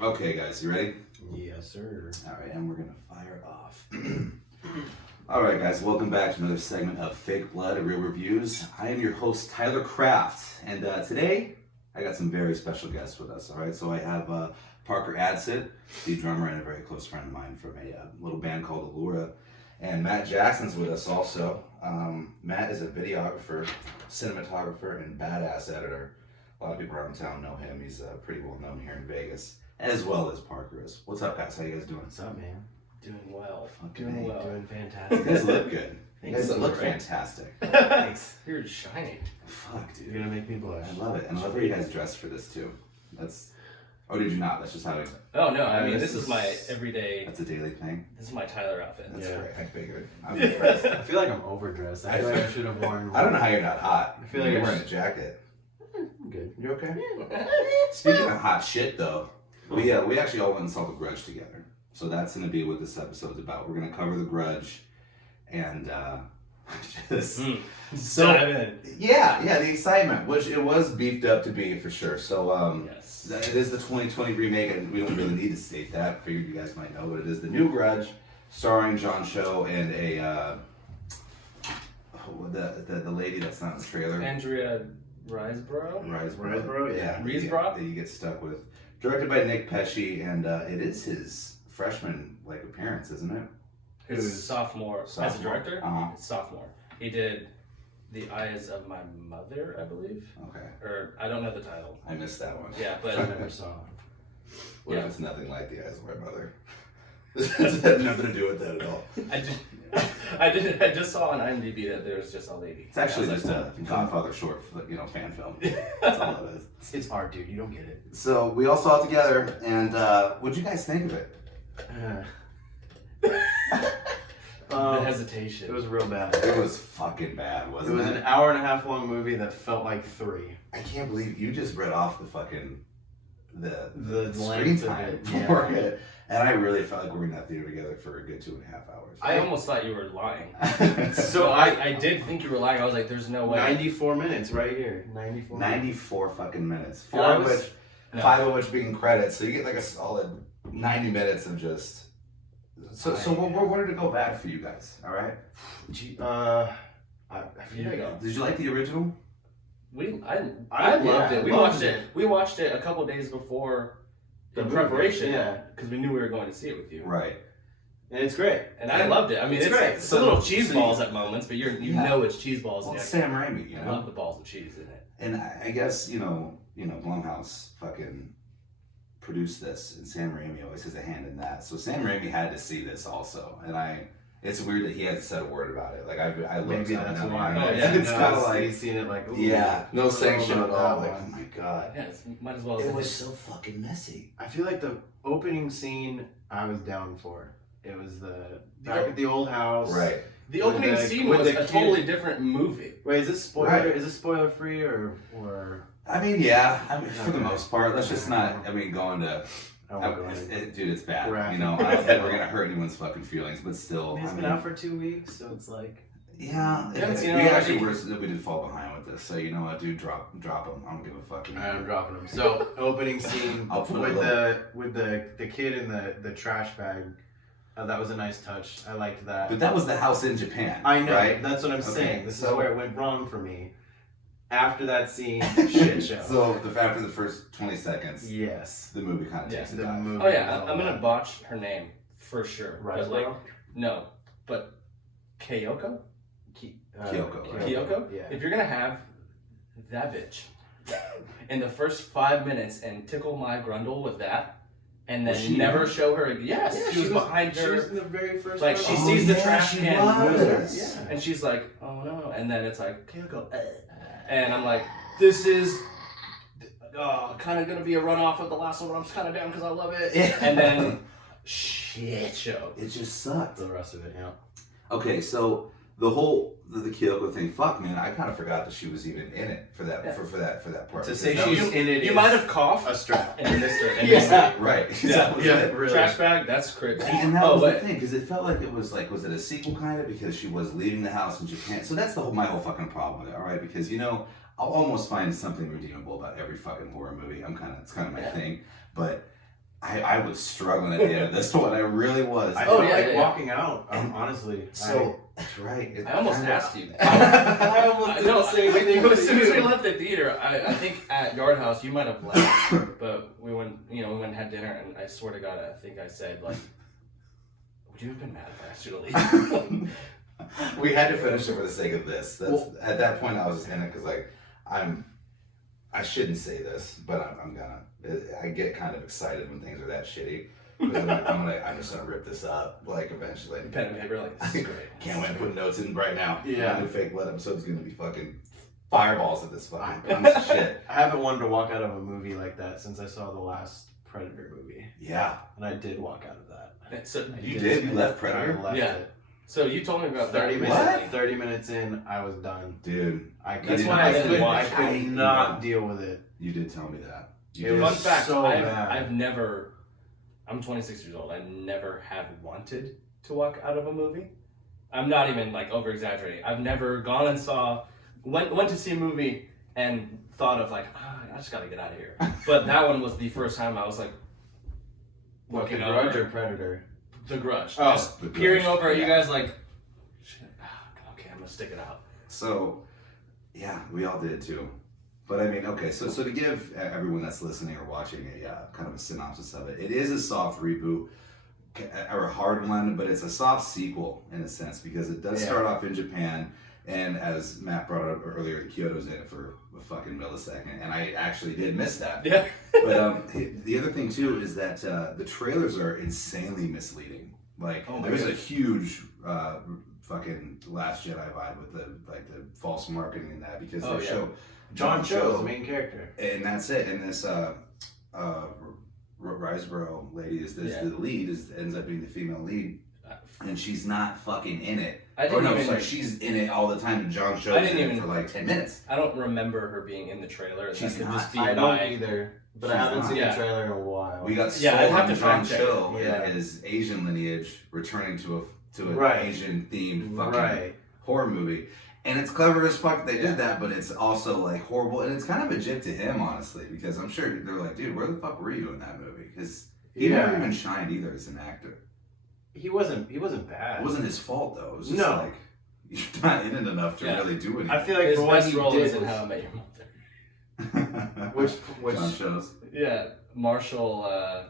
Okay, guys, you ready? Yes, sir. All right, and we're gonna fire off. All right, guys, welcome back to another segment of Fake Blood, Real Reviews. I am your host, Tyler Kraft, and today I got some very special guests with us. All right, so I have Parker Adsit, the drummer and a very close friend of mine from a little band called Allura, and Matt Jackson's with us also. Matt is a videographer, cinematographer, and badass editor. A lot of people around town know him. He's pretty well known here in Vegas, as well as Parker is. What's up, guys? How you guys doing? What's up, man? Doing well. Doing well. Doing You fantastic. guys look good. You Thanks. guys look fantastic. Thanks. You're shining. Fuck, You're dude. gonna make me blush. I love it. And I love how you guys dressed for this, too. That's... Oh, did you not? That's just how it... Oh no, I mean this this is my everyday. That's a daily thing. This is my Tyler outfit. That's Yeah. great. I figured. I'm impressed. I feel like I'm overdressed. I feel like I should have worn. I don't know how you're not hot. I feel like you're I wearing a should- jacket. I'm good. You okay? Speaking of hot shit, though, we actually all went and saw the Grudge together. So that's going to be what this episode's about. We're going to cover the Grudge, and just so Dive in. yeah, the excitement, which it was beefed up to be for sure. So Yes. it is the 2020 remake, and we don't really need to state that. Figured you guys might know, but it is the new Grudge, starring John Cho and the lady that's not in the trailer. Andrea Riseborough. Riseborough, yeah. Riseborough? That you get stuck with. Directed by Nick Pesci, and it is his freshman appearance, isn't it? His sophomore as a Sophomore. director. Uh-huh. Sophomore. He did The Eyes of My Mother, I believe, Okay, or I don't know the title. I missed that one. Yeah, I but never saw it. What Yeah. if it's nothing like The Eyes of My Mother? This had nothing to do with that at all. I just saw on IMDb that there's just a lady. It's actually I was just like, a Godfather short, fan film. That's all it is. It's art, dude. You don't get it. So we all saw it together, and what'd you guys think of it? the hesitation. It was real bad. It was fucking bad, It wasn't was it? an hour and a half long movie that felt like 3. I can't believe you just read off the fucking the screen length of time it, for yeah. it, and I really felt like we were in that theater together for a good 2.5 hours. I almost thought you were lying. So So I did think you were lying. I was like, there's no way. 94 minutes right here. 94. 94 fucking minutes. And I was- 5 of which being credits, so you get like a solid 90 minutes of just. So where did it go bad for you guys? All right. I feel Here you like go. Did you like the original? I loved yeah, it. We loved watched it. We watched it a couple days before the movie, preparation. yeah. Because we knew we were going to see it with you. Right. And it's great. And I loved it. I mean, It's it's great. It's So- a little cheese so balls you- at moments, but you Yeah. know it's cheese balls. Well, and it's Sam Raimi, you I know. love the balls of cheese in it. And I guess Blumhouse fucking produced this, and Sam Raimi always has a hand in that. So Sam Raimi had to see this also, and it's weird that he hasn't said a word about it. Like I looked Maybe up that's and why. down, Oh, and yeah. it's kind of He's like seen it like, ooh, no I don't know sanction at about all. that Like, oh one. my god, Yeah, it's might as well. it was so fucking messy. I feel like the opening scene I was down for. It was back at the old house. Right. The with opening the- scene with was the a kid. totally different movie. Wait, is this spoiler? Right. Is this spoiler free or? I mean, yeah. I mean, for the Okay. most part, let's just not. I mean, going to. I won't go in. Dude, it's bad. Graphic. You know, I don't think we're gonna hurt anyone's fucking feelings, but still. It's I been mean, out for 2 weeks, so it's like. Yeah, Yeah, we you know, actually I we did fall behind with this. So you know what, dude, drop them. I don't give a fuck. I'm dropping them. So opening scene I'll put with a the kid in the trash bag. That was a nice touch. I liked that. But that was the house in Japan. I know. Right? That's what I'm Okay, saying. This is so- where it went wrong for me. After that scene, shit show. So after the first 20 seconds, Yes. the movie kind of takes a The dive. movie. Oh yeah, was all I'm gonna that. botch her name for sure. Right, But like, bro? no, but Kyoko. Kyoko, right? Kyoko. Yeah. If you're gonna have that bitch in the first 5 minutes and tickle my grundle with that, and then Was she never in it? show her. Yes, Yeah, she was behind She her. was in the very first. Like, one. she sees the trash she can was. Yeah. And she's like, oh no. And then it's like, Kyoko. And I'm like, this is kind of going to be a runoff of the last one, but I'm just kind of down because I love it. Yeah. And then, shit show. It just sucked. The rest of it, yeah. Okay, so the whole the Kyoko thing, fuck man, I kind of forgot that she was even in it for that Yeah. for that part. To say That she's was- in it, You is might have coughed a strap. and you missed her. And yeah, right. Yeah, That was it. really. Trash bag, that's crazy. And that Oh, was the wait. thing, because it felt like it was was it a sequel kind of, because she was leaving the house in Japan. So that's my whole fucking problem with it, all right? Because I'll almost find something redeemable about every fucking horror movie. It's kind of my Yeah. thing. But I was struggling at the end of this one. I really was. I Oh, felt yeah, like yeah. walking out. Honestly, So that's right. It I almost kinda- asked you. I almost did the same thing. As soon as we left the theater, I think at Yard House you might have left, but we went and had dinner, and I swear to God, I think I said like, would you have been mad if I asked you to leave? We had to finish it for the sake of this. That's at that point I was just in it because like I shouldn't say this, but I'm gonna. I get kind of excited when things are that shitty. I'm just gonna rip this up like eventually. Pen and paper, like this is great. Can't wait to put notes in right now. Yeah. The Fake Blood episode's gonna be fucking fireballs at this fucking piece of shit. I haven't wanted to walk out of a movie like that since I saw the last Predator movie, Yeah. and I did walk out of that. So You did? You left Predator? I left Yeah. it. So you told me about 30 that. minutes. What? 30 minutes in, I was done. Dude. That's why I didn't watch. I could not deal with it. You did tell me that. You It did. Fun was fact: so I've bad. never. I'm 26 years old. I never have wanted to walk out of a movie. I'm not even like over exaggerating. I've never gone and went to see a movie and thought of like, I just gotta get out of here. But that one was the first time I was like, What, the looking Grudge over. or Predator? The Grudge. Oh, Just The peering Grudge, over at you yeah. guys like, shit, okay, I'm gonna stick it out. So, yeah, we all did too. But I mean, okay, so to give everyone that's listening or watching a kind of a synopsis of it, it is a soft reboot or a hard one, but it's a soft sequel in a sense because it does start off in Japan, and as Matt brought up earlier, Kyoto's in it for a fucking millisecond, and I actually did miss that. Yeah. But the other thing too is that the trailers are insanely misleading. Like, Oh my there's a goodness. huge fucking Last Jedi vibe with the false marketing in that because Oh, they yeah. show John Cho, the main character. and that's it. And this Riseborough lady is this Yeah. the lead ends up being the female lead, and she's not fucking in it. I didn't even. sorry, she's in it all the time, and John I Cho's didn't in it even- for like 10 minutes. I don't remember her being in the trailer. She's that could not. just be I my. don't either, but I She's haven't not. seen Yeah. the trailer in a while. We got Yeah, I'd sold have on to John fact check Cho it. Yeah. in his Asian lineage, returning to an Right. Asian themed fucking Right. horror movie. And it's clever as fuck they did that, but it's also like horrible, and it's kind of a jib to him, honestly, because I'm sure they're like, dude, where the fuck were you in that movie? Because he never even shined either as an actor. He wasn't bad. It wasn't his fault though. It was just No. like you're not in it enough to Yeah. really do anything. I feel like His for what best he role did is in was- How I Met Your Mother. which John shows. Yeah, Marshall,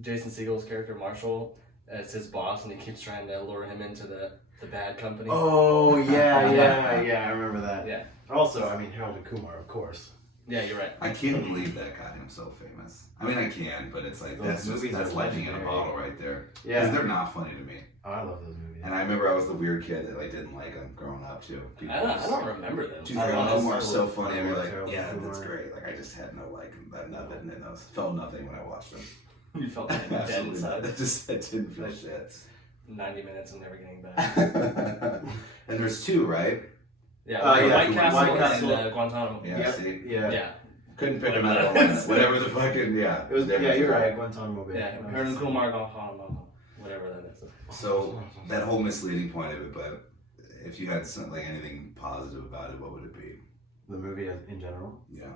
Jason Segel's character Marshall, as his boss, and he keeps trying to lure him into the bad company. Oh yeah, I remember that. Yeah. Also, I mean Harold and Kumar, of course. Yeah, you're right. I can't believe that got him so famous. I mean, I can, but it's like Those movies that's are lightning in a legendary. bottle right there. Because Yeah, they're not funny to me. oh, I love those movies. And I remember I was the weird kid that like didn't like them growing up too. I don't remember them. Dude, I Harold love and Kumar are so Harold funny. We're like, Kumar. yeah, that's great. Like I just had no nothing in those. Felt nothing when I watched them. You felt dead Absolutely inside. not. I didn't feel shit. 90 minutes and never getting back. And there's two, right? Yeah, yeah, White Castle White and Castle. Guantanamo. Yeah. Yep. See, Yeah. Yeah. couldn't pick another one. Whatever the fucking It was, yeah, you're right. Guantanamo Bay. Yeah, Harold and Kumar, Guantanamo, whatever that is. So that whole misleading point of it, but if you had something like anything positive about it, what would it be? The movie in general. Yeah.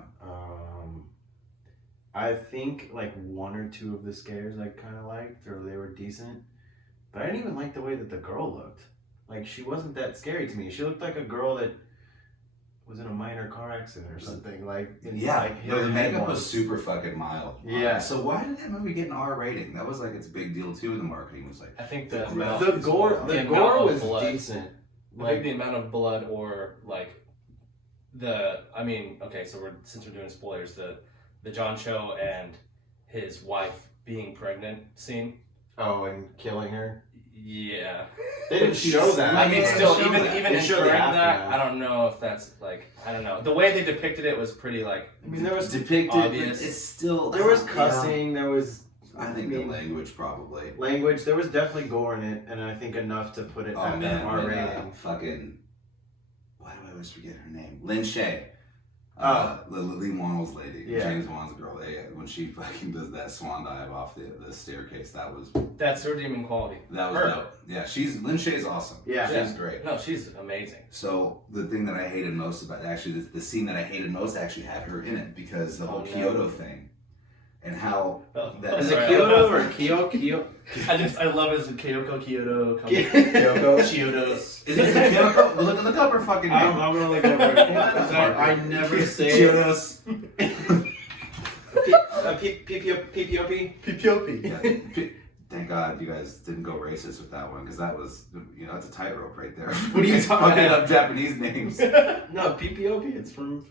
I think like one or two of the scares I kind of liked, or they were decent. But I didn't even like the way that the girl looked. Like she wasn't that scary to me. She looked like a girl that was in a minor car accident or something. Like Yeah, like, hit no, her the head makeup once. was super fucking mild. Yeah. So why did that movie get an R rating? That was like its big deal too. The marketing was like, I think the The gore, the the amount gore of was blood. decent. I think the amount of blood, or like okay, so since we're doing spoilers, the John Cho and his wife being pregnant scene. Oh, and killing her. Yeah. They didn't show that. I mean, Yeah, still, they showed even that. even They showed the inferring that, aftermath. I don't know if that's like, I don't know. The way they depicted it was pretty like. I mean, there was depicted. Obvious. It's still there was yeah. cussing. There was I think the language probably. language. There was definitely gore in it, and I think enough to put it Oh at man, that R when, rating. fucking. Why do I always forget her name? Lin Shay. Oh. Lee Wannell's lady, Yeah. James Wan's girl. When she fucking does that swan dive off the staircase, that was That's her redeeming quality. Her. dope. Yeah, Lin Shay's awesome. Yeah. She's great. No, she's amazing. So the thing that I hated most about actually the scene that I hated most actually had her in it because the whole Oh, no. Kyoto thing, and how that Is it Sorry, Kyoto or Kyoto? I love it as a Kyoko, Kyoto, Kyoko? Chiodos. Is it Kyoko? Look up her fucking name. I'm gonna look over it. I never say Chiodos. PPOP. Thank God you guys didn't go racist with that one, because that was, that's a tightrope right there. What are you talking fucking about? up Japanese names? No, PPOP. It's from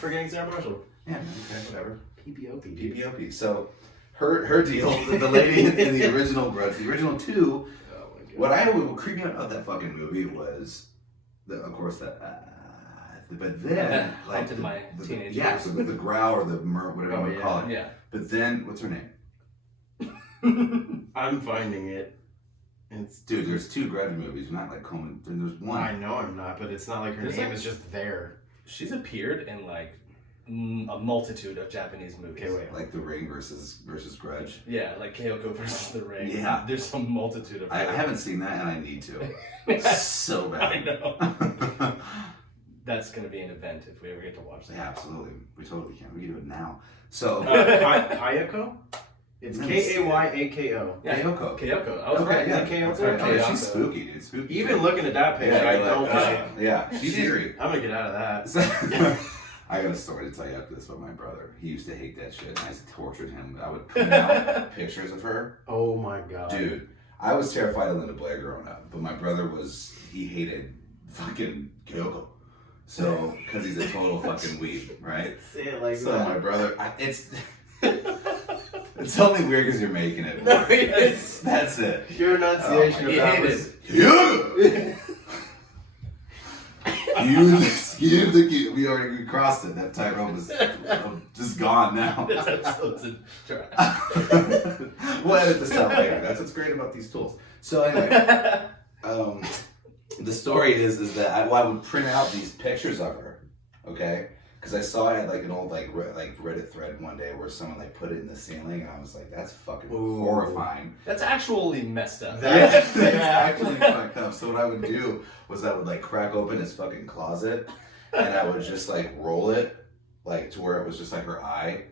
Forgetting Sarah Marshall. Yeah, okay, whatever. PPOP. PPOP. So, her deal, the lady in the original Grudge, the original 2, what creeped me out about that fucking movie was, of course, that. But then, that like, haunted my teenage yeah, years. so the growl or the whatever you want to call it. Yeah. But then, what's her name? I'm finding it. It's Dude, there's 2 Grudge movies. You're not like Coleman. There's one. I know I'm not, but it's not like her There's name like- is just there. She's appeared in like a multitude of Japanese movies. Okay, wait. Like The Ring versus Grudge. Yeah, like Kyoko versus the Ring. Yeah. There's a multitude of. I haven't seen that, and I need to. So I bad. know. That's gonna be an event if we ever get to watch that. Yeah, absolutely. We totally can. We can do it now. So, Kayako? It's Let me see it. Kayako. Yeah. Kyoko. Kyoko. I was Okay, right. yeah. Kyoko. That's right. Kyoko. Oh, she's spooky, dude. Spooky. Even looking at that picture, Yeah, I you're don't like, like. yeah, she's eerie. I'm gonna get out of that. So- I got a story to tell you after this about my brother. He used to hate that shit, and I used to torture him. I would print out pictures of her. Oh my god. Dude, I was terrified of Linda Blair growing up, but my brother he hated fucking Kyoko. So, because he's a total fucking weeb, right? Say it like So that. my brother, it's only weird because you're making it. No, it's That's it. your enunciation Oh, of my that God. was. Kyoko! We already crossed it. That tightrope is just gone now. This episode's a trash. We'll edit this out later. That's what's great about these tools. So anyway, the story is that I would print out these pictures of her, okay? Because I saw I had like an old Reddit thread one day where someone like put it in the ceiling, and I was like, that's fucking Ooh. horrifying. That's actually messed up. That's actually fucked up. So what I would do was I would like crack open his fucking closet, and I would just like roll it like to where it was just like her eye,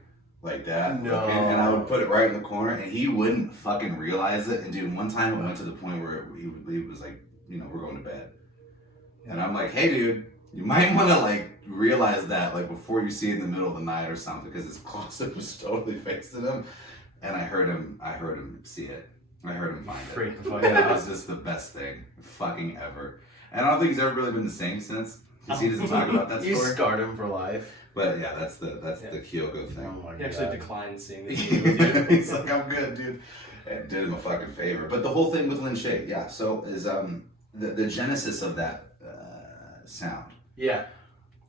like that. No. looking, and I would put it right in the corner, and he wouldn't fucking realize it. And dude, one time it went to the point where he was like, we're going to bed, and I'm like, hey dude, you might want to like realize that like before you see it in the middle of the night or something, because his closet was totally facing him, and I heard him see it. I heard him find it. Freak the fuck And it out. was just the best thing fucking ever. And I don't think he's ever really been the same since. Because he doesn't talk about that You story. scarred him for life. But yeah, that's the Kyoko Oh thing. my He actually god. declined seeing the movie with you. He's like, I'm good, dude. And did him a fucking favor. But the whole thing with Lin Shaye, yeah. So is the genesis of that sound Yeah.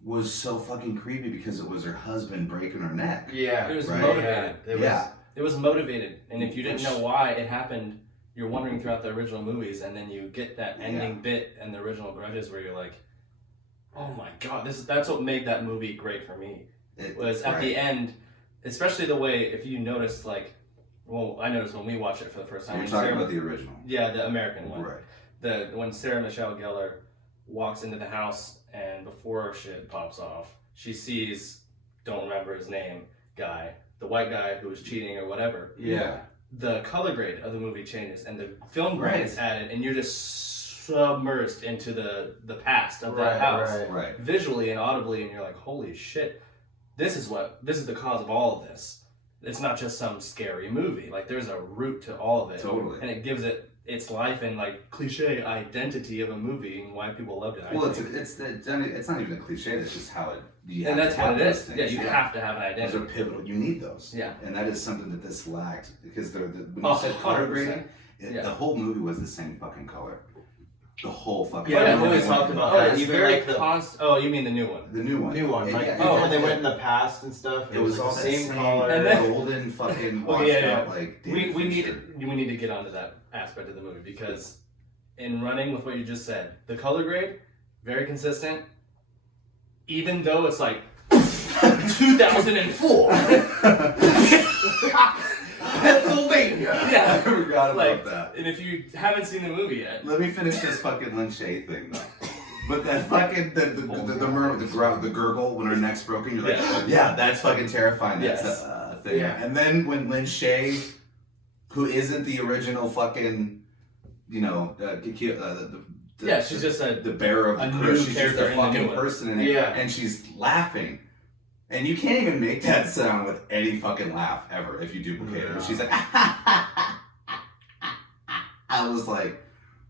was so fucking creepy because it was her husband breaking her neck. Yeah. It was Right. motivated. It was, Yeah. It was motivated, and if you didn't know why it happened, you're wondering throughout the original movies, and then you get that ending bit in the original Grudges where you're like, "Oh my god, that's what made that movie great for me." It Was at the end, especially the way if you noticed I noticed when we watched it for the first time. You're when talking Sarah- about the original. yeah, the American one. Right. When Sarah Michelle Gellar walks into the house and before shit pops off, she sees, don't remember his name, guy, the white guy who was cheating or whatever. Yeah. The color grade of the movie changes and the film grade Right. is added, and you're just submersed into the past of that Right, house right. Right. visually and audibly, and you're like, holy shit, this is the cause of all of this. It's not just some scary movie. Like, there's a root to all of it. Totally. And it gives it its life and like cliche identity of a movie and why people loved it. Well, it's not even a cliche. It's just how it. You and have that's to have what it those is. things. Yeah, you have to have an Those are identity. pivotal. You need those. Yeah. And that is something that this lacked because when you said color 100%. grading, Yeah. the whole movie was the same fucking color. The whole fucking. Yeah, everyone I've always went talked in- about Oh, that. it's Even very like the constant. Oh, you mean the new one? The new one. new one. Yeah, Like yeah, even when they yeah. went in the past and stuff, It was all all the that same color. And then- golden fucking Well, washed yeah, out like. We David need Fincher. we need to get onto that aspect of the movie because in running with what you just said, the color grade very consistent. Even though it's like 2004. Pennsylvania. Yeah. I forgot about Like, that. and if you haven't seen the movie yet, Let me finish this fucking Lin Shaye thing though. But that fucking the gurgle when her neck's broken, you're like, Yeah. yeah, that's fucking terrifying. That's Yes. thing. Yeah. And then when Lin Shaye, who isn't the original fucking, you know, Yeah, she's just the bearer of a the new curse. She's just character a in the fucking new one. person in it. Yeah. And she's laughing. And you can't even make that sound with any fucking laugh ever if you duplicate it. No. She's like, I was like,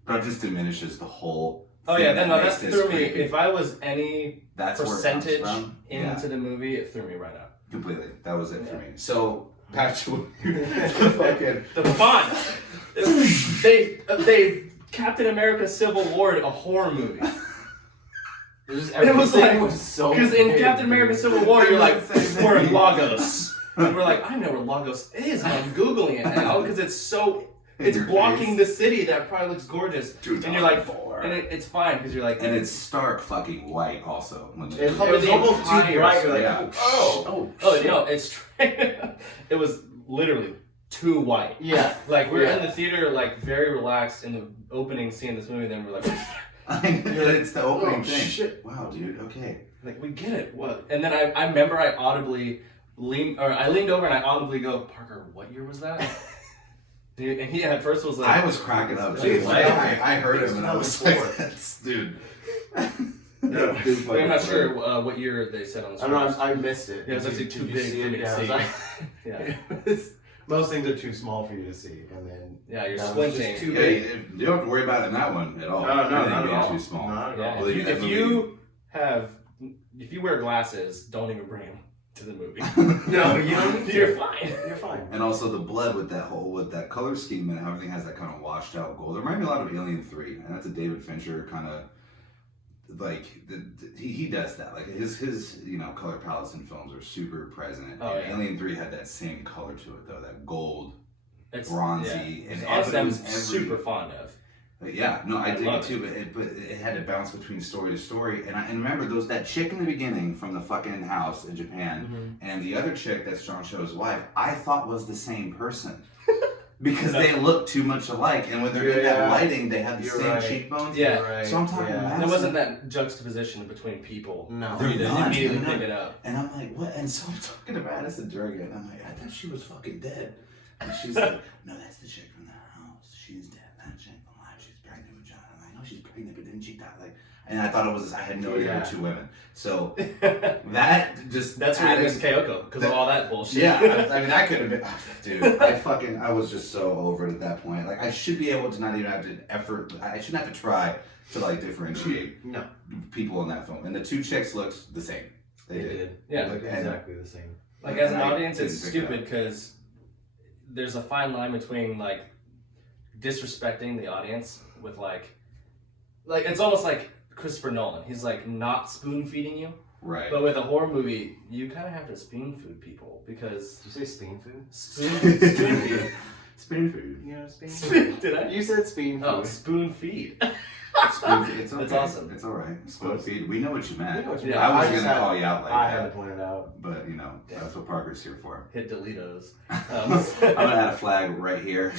that just diminishes the whole. Oh thing yeah, that no, makes that this threw me. creepy. If I was any That's percentage where it comes from. into the movie, it threw me right out. Completely. That was it for Yeah. me. So back to the fucking. The font. they Captain America: Civil War, a horror movie. It was like so because in big, Captain America: dude. Civil War, you're like we're in Same. Lagos, and we're like I know where Lagos is, and I'm googling it now because it's so. In It's your blocking face. the city that probably looks gorgeous, and you're like, 2004. and it's fine because you're like, And it's stark fucking white also. When It, they- it Cover was the almost too entire bright. You're like, yeah. oh, oh shit. no, it's it was literally too white. Yeah. Like we were Yeah. in the theater, like very relaxed in the opening scene of this movie. Then we're like, it's the opening Oh, thing. shit. Wow, dude. Okay. like we get it. What? And then I remember I audibly leaned over and I audibly go, Parker, what year was that? And he at first was like, I was cracking up too. It's Like, like- I heard him and I was like, 2004. that's, dude. I'm not sure what year they said on the I don't know. script. I missed it. Yeah, it was actually Did too you big see for it? me to Yeah, I was see. like- Yeah. It was- most things are too small for you to see, and then Yeah, you're that was squinting. just too Yeah, big. you don't have to worry about it in that one at all. No, Everything not at being all. too small. Not at Yeah, all. Well, if that if you wear glasses, don't even bring them to the movie. No, you don't need to. You're fine. You're fine. And also the blood with that color scheme and how everything has that kind of washed out gold. It reminded me a lot of Alien 3, and that's a David Fincher kind of like he does that. Like his you know color palettes in films are super present. Oh, And yeah. Alien 3 had that same color to it though, that gold, It's bronzy, yeah. and Honestly, I'm every- super fond of. Yeah, no, I I dig it love too, but it had to bounce between story to story. And remember that chick in the beginning from the fucking house in Japan, and the other chick that's John Cho's wife, I thought was the same person. Because they look too much alike, and when they're in that Yeah. lighting, they have the You're same right. cheekbones. Yeah. Right. So I'm talking yeah. about- And there wasn't that juxtaposition between people. No. For you to They're not. immediately They're pick not. it up. And I'm like, what? And so I'm talking to Madison during it, and I'm like, I thought she was fucking dead. And she's like, no, that's the chick from the house. She's dead. That chick alive. She's pregnant with John. I'm like, no, she's pregnant, but didn't she die? Like, and I thought it was. I had no idea there were two women. So that just That's where you added- missed Kyoko because of all that bullshit. Yeah, I mean, I could have been, dude. I was just so over it at that point. Like, I should be able to not even have to effort. I shouldn't have to try to like differentiate No. people in that film. And the two chicks looked the same. They did. Yeah. They look And- exactly the same. Like as an I audience, it's didn't pick it stupid because there's a fine line between like disrespecting the audience with like it's almost like Christopher Nolan. He's like not spoon feeding you, Right. but with a horror movie, you kind of have to spoon feed people because Did you say spoon food? spoon feed. Spoon food. You know, spoon food. Did I? You said spoon food. Oh, spoon feed. Spoon feed. It's okay. That's awesome. It's all right. Spoon feed. We know what you meant. We know what you Yeah, meant. I was just gonna had- call you out like I had to that, point it out. but you know that's what Parker's here for. Hit Delitos. I'm gonna add a flag right here.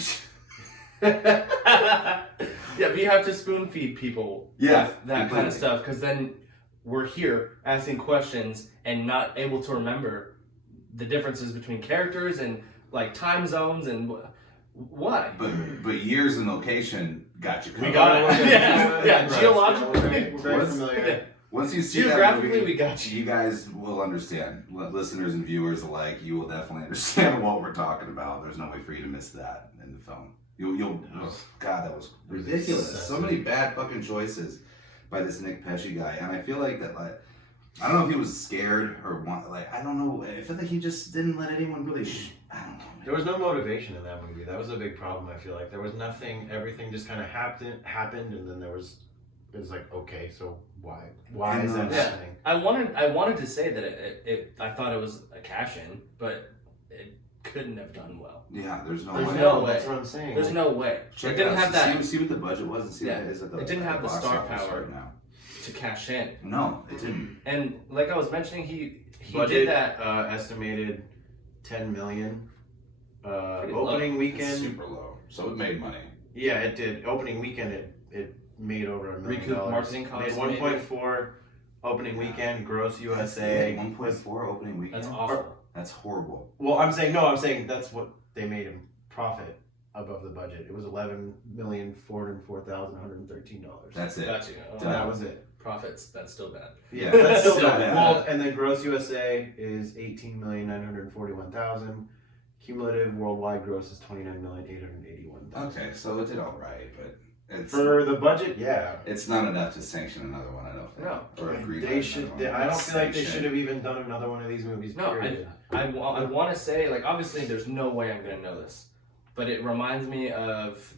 Yeah, but you have to spoon feed people Yeah, with that kind completely. of stuff because then we're here asking questions and not able to remember the differences between characters and like time zones and why. But years and location got you covered. We got it. Yeah, Right. geologically. We're very What's- familiar. Once you see that Geographically, movie, we got you. you guys will understand. Listeners and viewers alike, you will definitely understand what we're talking about. There's no way for you to miss that in the film. You'll oh, God, that was ridiculous. So many bad fucking choices by this Nick Pesci guy, and I feel like that I don't know if he was scared or I don't know. I feel like he just didn't let anyone really. I don't know. There was no motivation in that movie. That was a big problem. I feel like there was nothing. Everything just kind of happened, and then it was like, okay, so why is that Yeah. happening? I wanted to say that I thought it was a cash in, but it couldn't have done well. Yeah, there's no There's way. no way. That's what I'm saying. There's no way. Check It didn't out. have that See what the budget was and see Yeah. what it is at the. It didn't have the box star office power. right now. to cash in. No, it didn't. And like I was mentioning, he Budget, did that. Estimated 10 million. Pretty Opening low. weekend. It's super low, so it made money. Yeah, it did. Opening weekend, it made over $1 million. Recoup marketing costs, Made 1.4 opening weekend gross USA. 1.4 opening weekend. That's awful. That's horrible. Well, I'm saying that's what they made him profit above the budget. It was $11,404,113. That's it. Got you. And that was it. Profits. That's still bad. Yeah, that's Still still bad. bad. Well, and then gross USA is 18,941,000. Cumulative worldwide gross is 29,881,000. Okay, so it did all right, but it's For the budget, yeah. it's not enough to sanction another one. I don't think. No. Or agree They on should. another one. I don't feel like they Sanction. should have even done another one of these movies. No, period. I want to say, like, obviously there's no way I'm going to know this, but it reminds me of,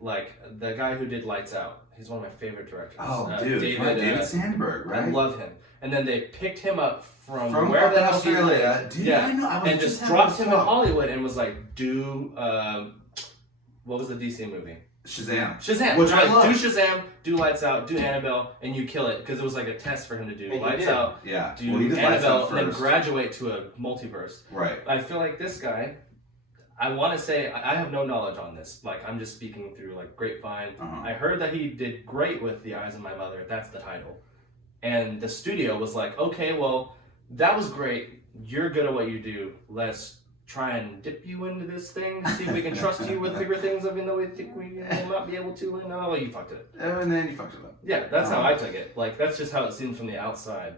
like, the guy who did Lights Out. He's one of my favorite directors. Oh, dude, David Sandberg, right? I love him. And then they picked him up from fucking where the hell he Australia. lived. Dude, Yeah. I know. I was And just having dropped this him in thought. Hollywood and was like, do, what was the DC movie? Shazam. Shazam. Which I Like, love. do Shazam, do Lights Out, do Annabelle, and you kill it. Because it was like a test for him to do. And he Lights did. Out, Yeah. do Well, he did Lights Annabelle, Out and then first. graduate to a multiverse. Right. I feel like this guy, I want to say, I have no knowledge on this. Like, I'm just speaking through, like, grapevine. Uh-huh. I heard that he did great with The Eyes of My Mother. That's the title. And the studio was like, okay, well, that was great. You're good at what you do. Let's try and dip you into this thing to see if we can trust you with bigger things, even though we think we will not be able to. And oh, you fucked it. And then you fucked it up. Yeah, that's how I took it. Like, that's just how it seems from the outside.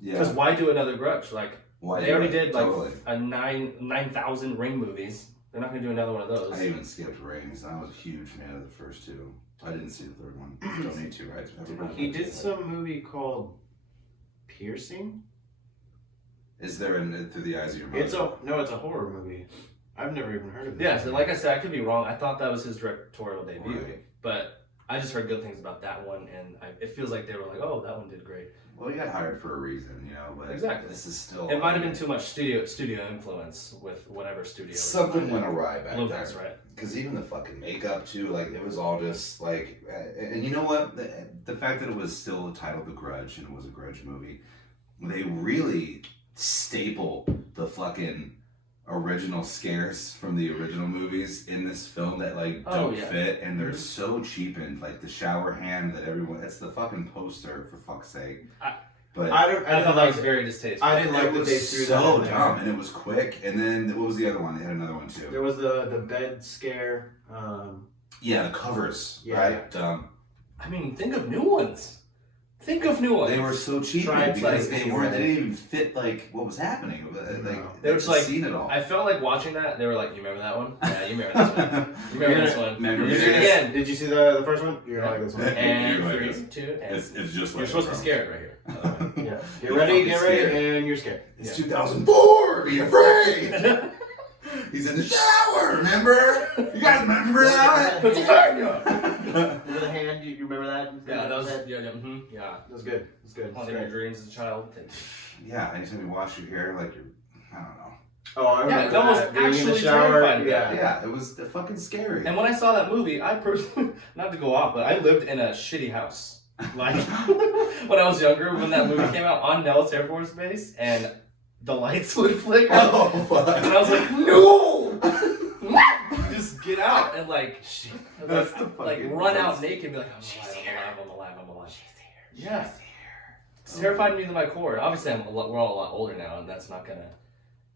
Because Yeah. why do another Grudge? Like, Why they do already it? did like Totally. a 9,000 Ring movies. They're not gonna do another one of those. I even skipped Rings. I was a huge fan of the first two. I didn't see the third one. Don't need to, right? He did some movie called Piercing. Is there in Through the Eyes of Your Mother? It's a horror movie. I've never even heard of it. Yeah, so like I said, I could be wrong. I thought that was his directorial debut, Right. but I just heard good things about that one, and it feels like they were like, "Oh, that one did great." Well, he got hired for a reason, you know. But Exactly. This is still. It might have been too much studio influence with whatever studio. Something went awry back Bluegrass, there. right? Because even the fucking makeup too, like it was all just like, and you know what? The fact that it was still titled The Grudge and it was a Grudge movie, they really staple the fucking original scares from the original movies in this film that like don't fit, and they're so cheapened. Like the shower hand that everyone—it's the fucking poster for fuck's sake. But I thought that was very distasteful. I didn't like it that was they threw so that in there. dumb, and it was quick. And then what was the other one? They had another one too. There was the bed scare. Yeah, the covers. Yeah, right. Dumb. I mean, think of new ones. Think of new ones. They were so cheap Tried because like- they weren't. They didn't even fit like what was happening. Like They were just like, seen it all. I felt like watching that. They were like, "You remember that one? Yeah, you remember this one. You remember this one? Remember You do this. it again." Did you see the first one? You're like this one. And You're like 3, this. 2, and It's just like you're supposed to be it, scared right here. Yeah. Get You're ready, fucking scared. and you're scared. It's 2004. Be afraid. He's in the shower. Remember? You guys remember that? Put your hand up. Remember the hand? You remember that? Yeah, that was yeah. That was good. It was good. Haunting your dreams as a child. Yeah. Anytime you wash your hair, like you're, I don't know. Oh, I remember it almost that. Being in the actually shower. terrified me. Yeah. Yeah, it was fucking scary. And when I saw that movie, I personally, not to go off, but I lived in a shitty house. Like when I was younger, when that movie came out on Nellis Air Force Base, and the lights would flicker, Oh fuck! and I was like, no, just get out and like, That's the like fucking run worst. out naked and be like, I'm alive. She's here. Yeah. It's terrified me to my core. Obviously, we're all a lot older now, and that's not gonna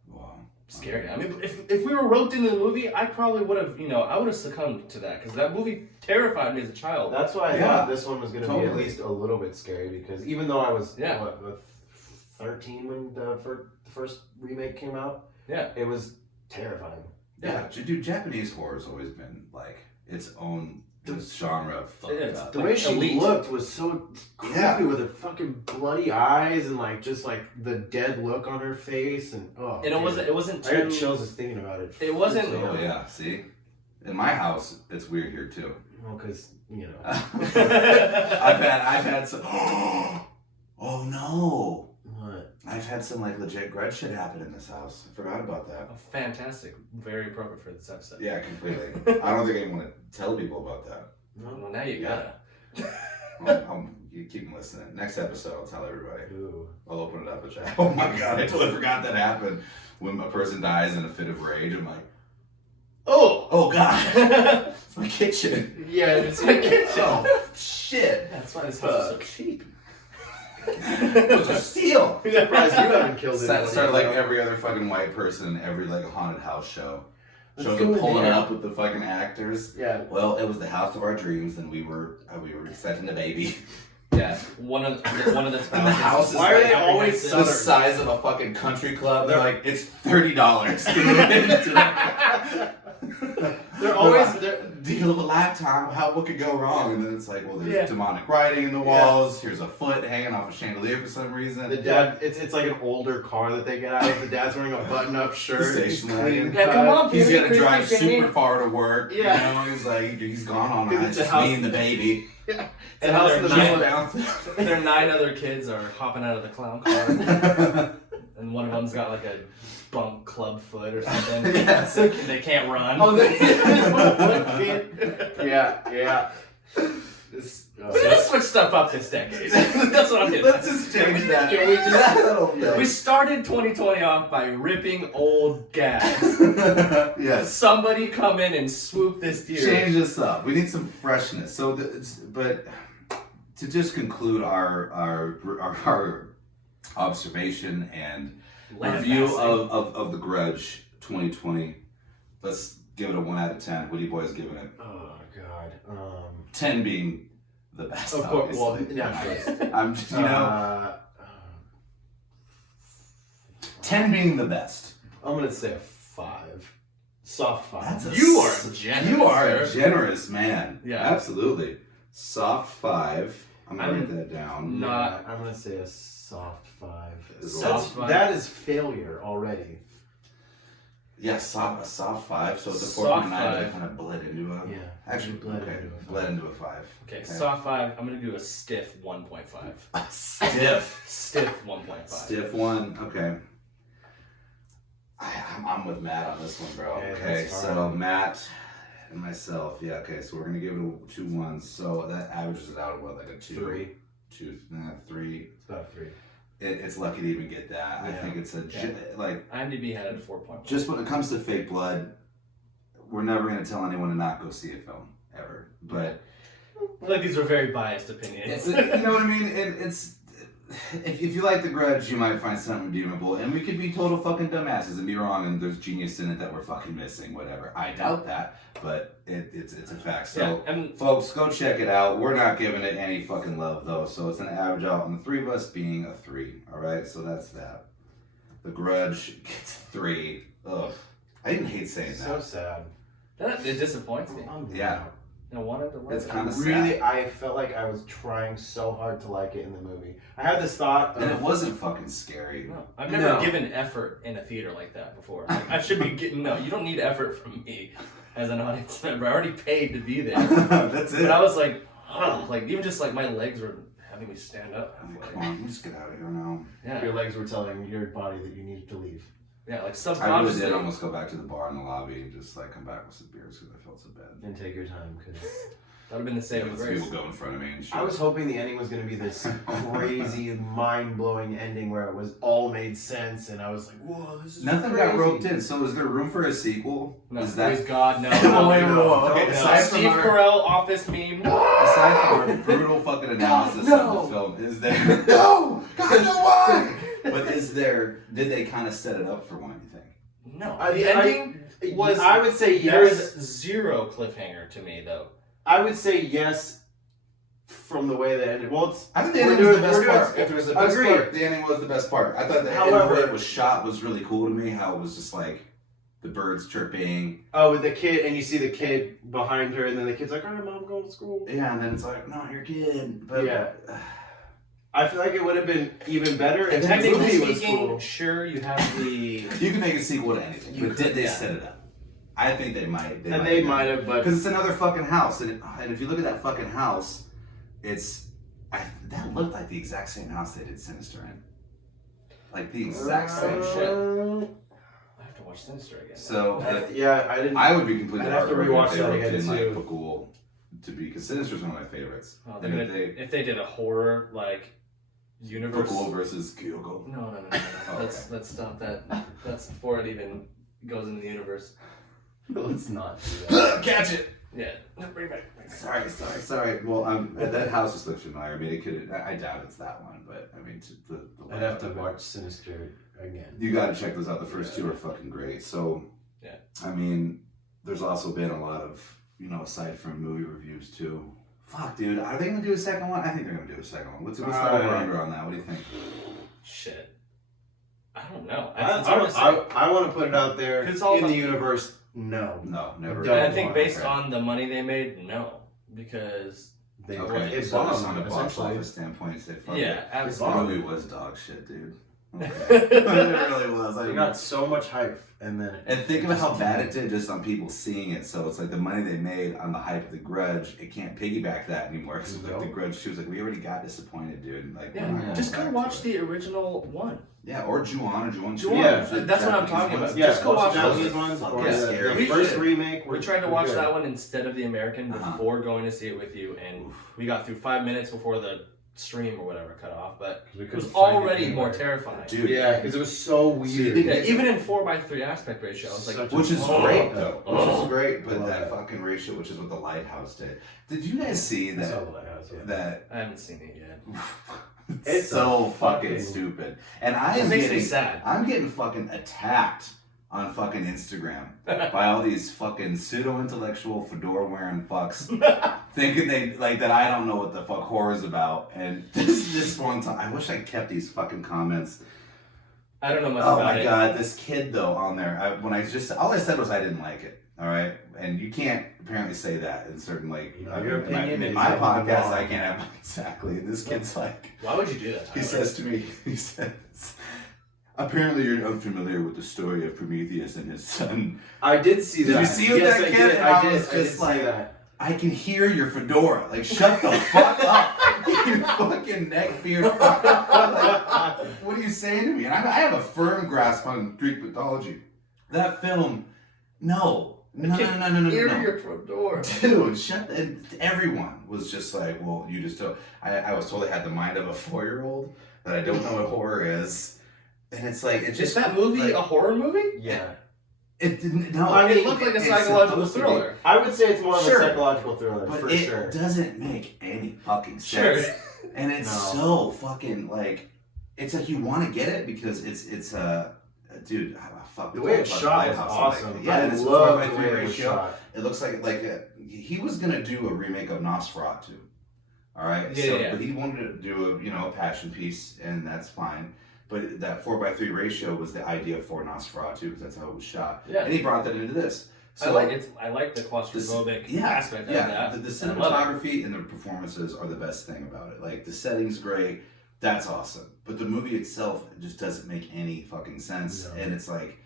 Wow. scare you. I mean, if we were roped into the movie, I probably would have, I would have succumbed to that because that movie terrified me as a child. That's why I Yeah. thought this one was going to be at Totally. least a little bit scary because even though I was Yeah. what, 13 when the first remake came out, Yeah. it was terrifying. Yeah, dude, Japanese horror has always been like its own genre of fucked It is. up. The Like way she elite. looked was so creepy Yeah. with her fucking bloody eyes and like just like the dead look on her face and And it wasn't I got too. chills just thinking about it. It wasn't- Freaks me Oh out. yeah, see, in my house it's weird here too. Well, because I've had some. Oh no! What? I've had some like legit grudge shit happen in this house. I forgot about that. Oh, fantastic. Very appropriate for this episode. Yeah, completely. I don't think I want to tell people about that. Well, now you Yeah. gotta. You keep them listening. Next episode, I'll tell everybody. Ooh. I'll open it up with that. Oh my god, I totally forgot that happened. When a person dies in a fit of rage, I'm like, oh god, it's my kitchen. Yeah, it's my kitchen. Oh shit. That's why this house is so cheap. It was a steal. I'm surprised you haven't killed it. Started like every other fucking white person, every like haunted house show. Let's Shows go them in pulling there. up with the fucking actors. Yeah. Well, it was the house of our dreams, and we were expecting a baby. Yeah, one of the And the spouses. house is Why are like they always the southern? size of a fucking country club. They're like, it's $30. They're always deal of a lifetime. What could go wrong? And then it's like, well, there's Yeah. demonic writing in the walls. Here's a foot hanging off a chandelier for some the reason. dad. It's like an older car that they get out of. The dad's wearing a button-up shirt. He's Station clean wagon. Yeah, come on, He's Peter, got to Christy, drive Jamie. super far to work. Yeah. You know, he's like, he's gone all 'Cause night. it's It's a just house- me and the baby. And house in the Nine- middle. Their 9 other kids are hopping out of the clown car, and one of them's got like a bunk club foot or something. Yeah. So they can't run. Oh, one kid. Yeah. This, So let's switch stuff up this decade. That's what I'm getting. Let's just change that. Can we just- That'll be- We started 2020 off by ripping old gags. Yes. Somebody come in and swoop this deer. Change this up. We need some freshness. So, but to just conclude our observation and review Lambasting. of the Grudge 2020, let's give it a 1 out of 10. What are you boys giving it? Oh God. 10 being the best. Of course. Well, obviously. naturally. I'm just, 10 being the best. I'm gonna say a 5. Soft 5. That's a You are generous. You are a sir. generous man. Yeah. Absolutely. Soft 5. I'm gonna I'm write that down. not- I'm gonna say a soft 5. Soft 5. That is failure already. Yeah, a soft 5. So it's a Soft 4.9 that 5. kind of bled into a. Yeah. Actually, Bled okay, into a 5. bled into a 5. Okay, soft 5. I'm gonna do a stiff 1.5. Stiff. Stiff 1.5. Stiff 1. Okay. I'm with Matt on this one, bro. Yeah, Okay, that's so fine. Matt and myself. Yeah. Okay, so we're gonna give it 2 1s. So that averages it out at what, like a 2, 3. 2, 3. It's about 3. It's lucky to even get that. I Yeah. think it's Yeah. like. IMDb had it at 4.1. Just when it comes to fake blood, we're never going to tell anyone to not go see a film ever. But Like these were very biased opinions. you know what I mean? It's if you like The Grudge, you might find something redeemable, and we could be total fucking dumbasses and be wrong, and there's genius in it that we're fucking missing. Whatever. I doubt that, but it's a fact. So. Yeah, and Folks, go check it out. We're not giving it any fucking love though, so it's an average out on the 3 of us being a 3. All right, so that's that. The Grudge gets 3. Ugh, I didn't hate saying So that. sad. it disappoints me. Yeah. I wanted to like It's it. kind of Really, sad, I felt like I was trying so hard to like it in the movie. I had this thought. and it wasn't fucking scary. No, I've never No. given effort in a theater like that before. Like, I should be getting no. You don't need effort from me as an audience member. I already paid to be there. That's it. But I was like, like even just like my legs were having me stand up. I'm like, come on, let's get out of here now. Yeah, Your legs were telling your body that you needed to leave. yeah, like I really subconsciously. did almost go back to the bar in the lobby and just like come back with some beers because I felt so bad. And take your time, because That would have been the saving With grace. people go in front of me and shit. I was hoping the ending was going to be this crazy, mind-blowing ending where it was all made sense, and I was like, "Whoa, this is Nothing crazy." got roped in. So is there room for a sequel? No, Is praise that God, no. Oh, wait, whoa, whoa, okay, No. aside from Steve our- Carell office meme. aside from our brutal fucking analysis No. of the film, is there no? God, no, why? But is there? Did they kind of set it up for one? You think? No, I- the ending was. I would say There yes. is zero cliffhanger to me though. I would say yes from the way that ended. Well, it's I think the We're ending was the doing- best we're doing- part. If there was the best Agreed. part, the ending was the best part. I thought the ending However- where it was shot was really cool to me. How it was just like the birds chirping. oh, with the kid, and you see the kid behind her, and then the kid's like, "All right, mom, I'm going to school." Yeah, and then it's like, not your kid. But Yeah. I feel like it would have been even better if the Technically movie was speaking, cool. sure you have the. you can make a sequel to anything. You But did could, they yeah. set it up? I think they might. And they might have, but Because it's another fucking house, and if you look at that fucking house, that looked like the exact same house they did Sinister in. Like the exact same shit. I have to watch Sinister again. So Yeah, I didn't. I would be completely I'd have to heartbroken rewatch if they that roped again, in like too. Bagul to be, because Sinister's one of my favorites. Oh, And if they did a horror like universe. Bagul versus Kyoko. No. Oh, Let's stop that. That's before it even goes into the universe. Let's not do that. Catch it. Yeah. Bring it back. Sorry. Well, that house is looks familiar. I mean, it could. I doubt it's that one, but I mean, I'd have to watch Sinister again. You got to check those out. The first two are fucking great. So, yeah. I mean, there's also been a lot of, aside from movie reviews too. Fuck, dude. Are they gonna do a second one? I think they're gonna do a second one. What's the over under on that? What do you think? Shit. I don't know. I want to put it out there it's all in the universe. No, never. And I think based on the money they made, no, because it bombed on a box office standpoint. Yeah, absolutely. The movie was dog shit, dude. Okay. It really was. They got so much hype, and think about how bad it did just on people seeing it. So it's like the money they made on the hype of the Grudge, it can't piggyback that anymore. Because like the Grudge, she was like, we already got disappointed, dude. Like, just go watch the original one. Yeah, or Ju-on. Yeah, that's what I'm talking about. Yeah, just go watch those ones. The first remake. We tried to watch that one instead of the American before going to see it with you, and we got through 5 minutes before the stream or whatever cut off, but it was already more terrifying. Dude, yeah, because it was so weird. Yeah, even in 4:3 aspect ratio, I was like, which is great though. Which is great, but that fucking ratio, which is what the Lighthouse did. Did you guys see that? I saw the Lighthouse, yeah. That I haven't seen it yet. It's so fucking stupid, and it makes me sad. I'm getting fucking attacked on fucking Instagram by all these fucking pseudo-intellectual fedora-wearing fucks thinking they, like, that I don't know what the fuck horror is about. And this one time, I wish I kept these fucking comments. I don't know much about it. Oh my god, this kid though on there, all I said was I didn't like it, alright? And you can't apparently say that in certain, like, your opinion in my podcast, I can't have, exactly. This kid's like... Why would you do that, Tyler? He says to me, apparently you're unfamiliar with the story of Prometheus and his son. I did see that. Did you see what that kid? I was just like, I can hear your fedora. Like, shut the fuck up. You fucking neckbeard fuck. Like, what are you saying to me? And I have a firm grasp on Greek mythology. That film, no. Hear your fedora. Dude, everyone was just like, well, you just don't. I was told I had the mind of a 4-year-old, that I don't know what horror is. And it's like, it's just... Is that movie a horror movie? Yeah. It didn't. No, I mean, it looked like a psychological thriller. I would say it's more of a psychological thriller, but for it doesn't make any fucking sense. Sure. And it's so fucking, like, it's like you want to get it because it's dude, fuck. The way it's shot is awesome. Like, yeah, I it's love 4:3 the way it was ratio. shot. It looks like he was gonna do a remake of Nosferatu. All right, but he wanted to do a passion piece, and that's fine. But that 4:3 ratio was the idea for Nosferatu because that's how it was shot. Yeah. And he brought that into this. So I like the claustrophobic aspect of that. The cinematography and the performances are the best thing about it. Like, the setting's great. That's awesome. But the movie itself just doesn't make any fucking sense. No. And it's like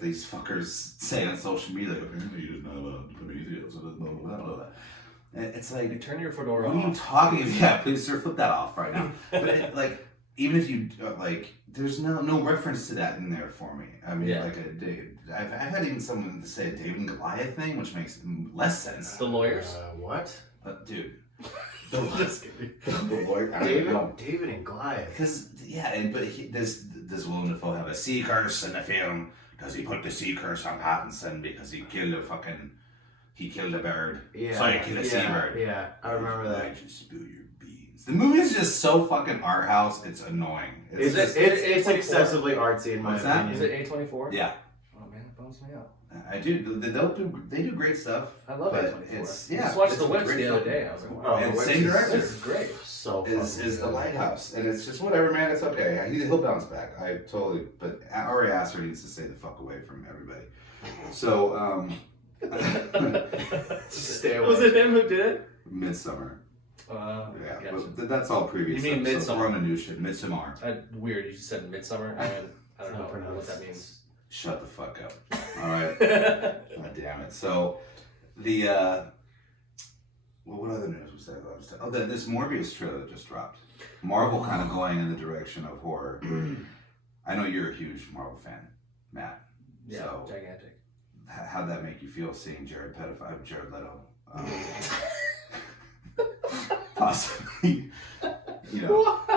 these fuckers say on social media, like, apparently you didn't know about Prometheus, blah, blah, blah, blah. And it's like, you turn your fedora off. What are you talking about? Yeah, please, sir, flip that off right now. But even if you there's no reference to that in there for me. I mean, I've had even someone say a David and Goliath thing, which makes less sense. The lawyers? What? Dude. Just kidding. The lawyer. David and Goliath. Because does Willem Dafoe have a sea curse in the film? Does he put the sea curse on Pattinson because he killed a bird? Yeah. So he killed a seabird. Yeah, I remember that. Why'd you spill your beans? The movie's just so fucking art house. It's annoying. It's excessively artsy in my opinion. Is it A24? Yeah. Oh man, it bums me out. I do. They do great stuff. I love A24. I just watched The Witch the other day. I was like, wow. And same director. This is great. Is The Lighthouse, and it's just whatever, man. It's okay. He'll bounce back. But Ari Aster needs to stay the fuck away from everybody. So, stay away. Was it him who did it? Midsummer. Yeah, gotcha. But that's all previous. You mean Midsummer? We're on a new shit. Midsummer. Weird. You just said Midsummer. I don't know what that means. Shut the fuck up. All right. God damn it. So, what other news was that? This Morbius trailer that just dropped. Marvel kind of going in the direction of horror. I know you're a huge Marvel fan, Matt. Yeah, so gigantic. How'd that make you feel seeing Jared Leto? Possibly,